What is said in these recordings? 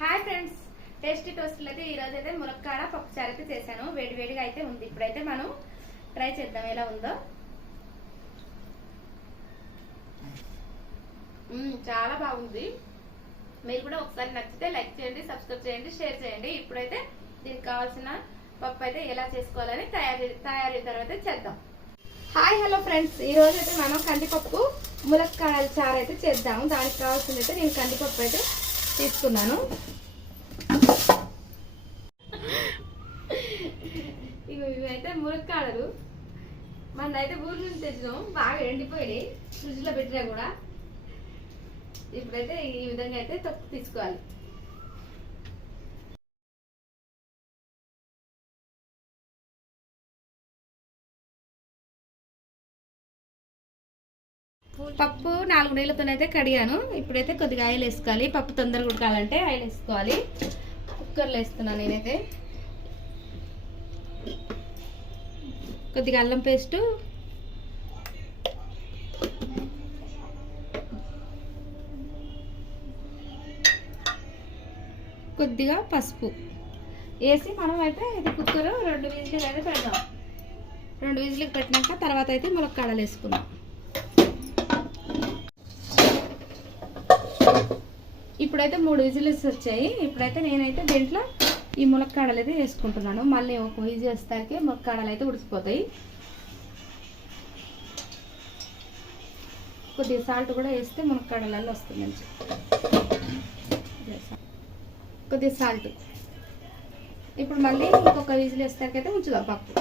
Hi friends. Tasty టోస్ట్లు అయితే ఈ రోజు అయితే ములక్కాడ పప్పుచారు అయితే చేశాను. వేడి వేడిగా అయితే ఉంది. ఇప్పుడైతే మనం ట్రై చేద్దాం ఎలా ఉందో. చాలా బాగుంది. మీరు కూడా ఒకసారి నచ్చితే లైక్ చేయండి సబ్స్క్రైబ్ చేయండి షేర్ చేయండి. ఇప్పుడైతే దీనికి కావాల్సిన పప్పు అయితే ఎలా చేసుకోవాలని తయారీ తయారీ తర్వాత చేద్దాం. Hi hello friends. ఈ రోజు అయితే మనం కందిపప్పు ములక్కాయల చారు అయితే చేద్దాము. దానికి కావాల్సింది అయితే నేను కందిపప్పు అయితే తీసుకున్నాను. ఇవి ఇవైతే మురక్కాడలు. మన అయితే ఊరి నుంచి తెచ్చినాం బాగా ఎండిపోయినాయి. ఫ్రిడ్జ్లో పెట్టినా కూడా. ఇప్పుడైతే ఈ విధంగా అయితే తొక్కు తీసుకోవాలి. పప్పు నాలుగు నీళ్ళతోనైతే కడిగాను. ఇప్పుడైతే కొద్దిగా ఆయిల్ వేసుకోవాలి. పప్పు తొందరగా ఉడకాలంటే ఆయిల్ వేసుకోవాలి. కుక్కర్లో వేస్తున్నాను నేనైతే. కొద్దిగా అల్లం పేస్టు. కొద్దిగా పసుపు. వేసి మనం అయితే ఇది కుక్కర్ రెండు విజిల్ అయితే పెడదాం రెండు విజిల్కి పెట్టినాక తర్వాత అయితే ములక్కాడలు వేసుకుందాం. ఇప్పుడైతే మూడు విజిల్స్ వచ్చాయి. ఇప్పుడైతే నేనైతే దీంట్లో ఈ ములక్కాడలు అయితే వేసుకుంటున్నాను. మళ్ళీ ఒక విజిల్ వస్తాకే ములక్కాడలు అయితే ఉడికిపోతాయి కొద్దిగా సాల్ట్ కూడా వేస్తే ములక్కాడలలో వస్తుంది మంచి కొద్దిగా సాల్ట్. ఇప్పుడు మళ్ళీ ఇంకొక విజిల్ వేస్తాకైతే ఉంచుదాం పప్పు.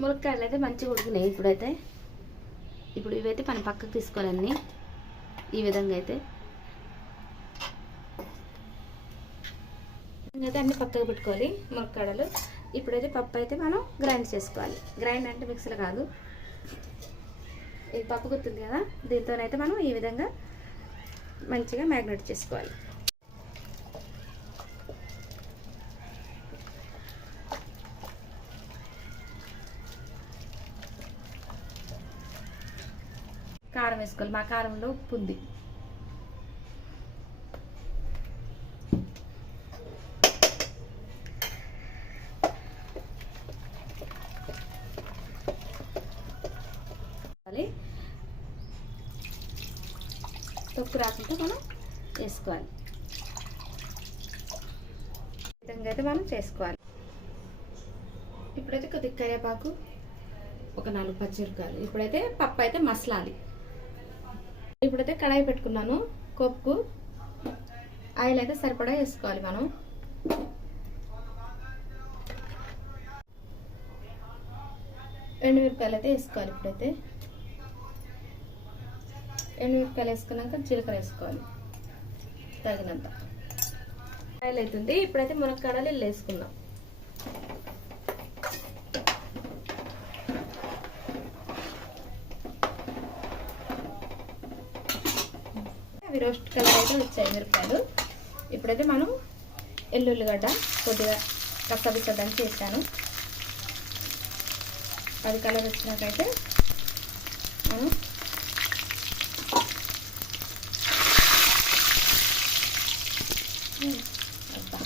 ములక్కాయలు అయితే మంచిగా ఉడికినాయి ఇప్పుడైతే. ఇప్పుడు ఇవైతే పని పక్కకు తీసుకోవాలన్నీ ఈ విధంగా అయితే. అయితే అన్ని పక్కకు పెట్టుకోవాలి ములక్కాడలు ఇప్పుడైతే పప్పు అయితే మనం గ్రైండ్ చేసుకోవాలి. గ్రైండ్ అంటే మిక్సీలు కాదు. ఇది పప్పు గుర్తుంది కదా? దీంతోనైతే మనం ఈ విధంగా మంచిగా మ్యాగ్నెట్ చేసుకోవాలి. కారం వేసుకోవాలి. మా కారంలో ఉప్పు ఉంది. తొక్కు రాకుండా మనం వేసుకోవాలి. విధంగా అయితే మనం చేసుకోవాలి. ఇప్పుడైతే కొద్దిగా కరివేపాకు ఒక నాలుగు పచ్చిమిరపకాయలు. ఇప్పుడైతే పప్పు అయితే మసలాలి. ఇప్పుడైతే కడాయి పెట్టుకున్నాను కొప్పు ఆయిల్ అయితే సరిపడా వేసుకోవాలి మనం. ఎండుమిరపకాయలు అయితే వేసుకోవాలి ఇప్పుడైతే. ఎండుమిరపకాయలు వేసుకున్నాక జీలకర్ర వేసుకోవాలి తగినంత. ఆయిల్ అవుతుంది. ఇప్పుడైతే మనకు ఇల్లు వేసుకుందాం. అవి రోస్ట్ కలర్ అయితే వచ్చాయి మిరపకాయలు ఇప్పుడైతే మనం ఎల్లుల్లిగడ్డ కొద్దిగా కక్కబిక్కడానికి చేశాను అది కలర్ వచ్చినాకైతే మనం అబ్బా.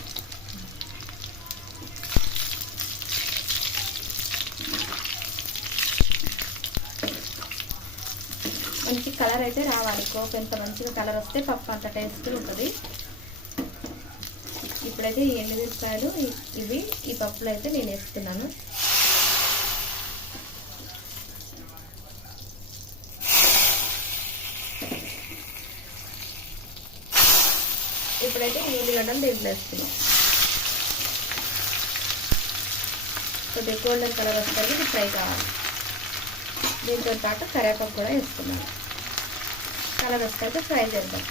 మంచి కలర్ అయితే రావాలి. కోపు ఎంత మంచిగా కలర్ వస్తే పప్పు అంత టేస్ట్ ఉంటుంది. ఇప్పుడైతే ఈ ఎండుమిరపకాయలు ఇవి ఈ పప్పులో అయితే నేను వేస్తున్నాను. ఇప్పుడైతే ఈ ఉల్లిగడ్డలు దీంట్లో వేస్తున్నాం. కొద్దిగా గోల్డెన్ కలర్ వస్తుంది ఫ్రై కావాలి. దీంతో పాటు కరివేపాకు కూడా వేస్తున్నాను. కలర్ వస్తే ఫ్రై చేద్దాం.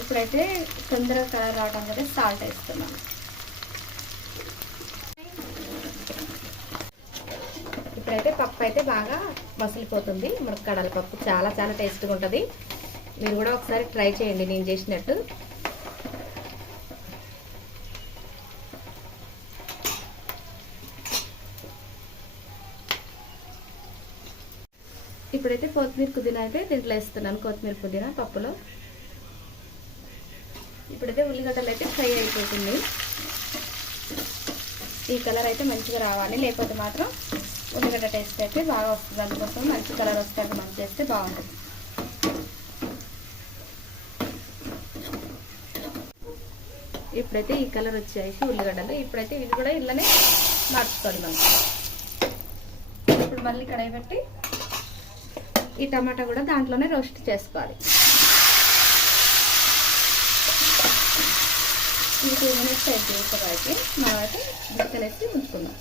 ఇప్పుడైతే తొందరగా కలర్ రావడం కదా సాల్ట్ వేస్తున్నాను ఇప్పుడైతే పప్పు అయితే బాగా మసిలిపోతుంది. కడల పప్పు చాలా చాలా టేస్ట్గా ఉంటుంది. మీరు కూడా ఒకసారి ట్రై చేయండి. నేను చేసినట్టు. ఇప్పుడైతే కొత్తిమీర పుదీనా అయితే దీంట్లో వేస్తున్నాను కొత్తిమీర పుదీనా పప్పులో. ఇప్పుడైతే ఉల్లిగడ్డలు అయితే ఫ్రై అయిపోతుంది ఈ కలర్ అయితే మంచిగా రావాలి లేకపోతే మాత్రం ఉల్లిగడ్డ టేస్ట్ అయితే బాగా వస్తుంది. అందుకోసం మంచి కలర్ వస్తే మనం చేస్తే బాగుంటుంది. ఇప్పుడైతే ఈ కలర్ వచ్చేసి ఉల్లిగడ్డలు. ఇప్పుడైతే ఇది కూడా ఇళ్ళనే మార్చుకోవాలి మనం. ఇప్పుడు మళ్ళీ కడాయి పెట్టి ఈ టమాటా కూడా దాంట్లోనే రోస్ట్ చేసుకోవాలి. ఇది టూ మినిట్స్ అయితే చేసేవారికి మనమైతే బిక్కలేసి ఉంచుకుందాం.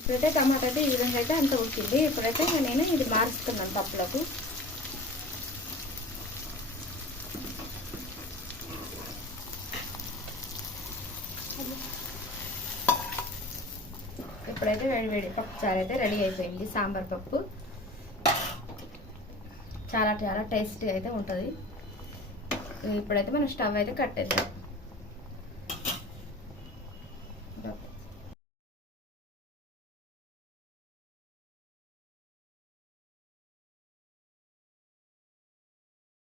ఇప్పుడైతే టమాటా అయితే ఈ విధంగా అయితే అంత ఉడికింది. ఇప్పుడైతే నేను ఇది మారుస్తున్నాను పప్పులకు. ఇప్పుడైతే వేడి వేడి పప్పు చారు అయితే రెడీ అయిపోయింది. సాంబార్ పప్పు. చాలా చాలా టేస్టీ అయితే ఉంటుంది. ఇప్పుడైతే మనం స్టవ్ అయితే కట్టేద్దాం.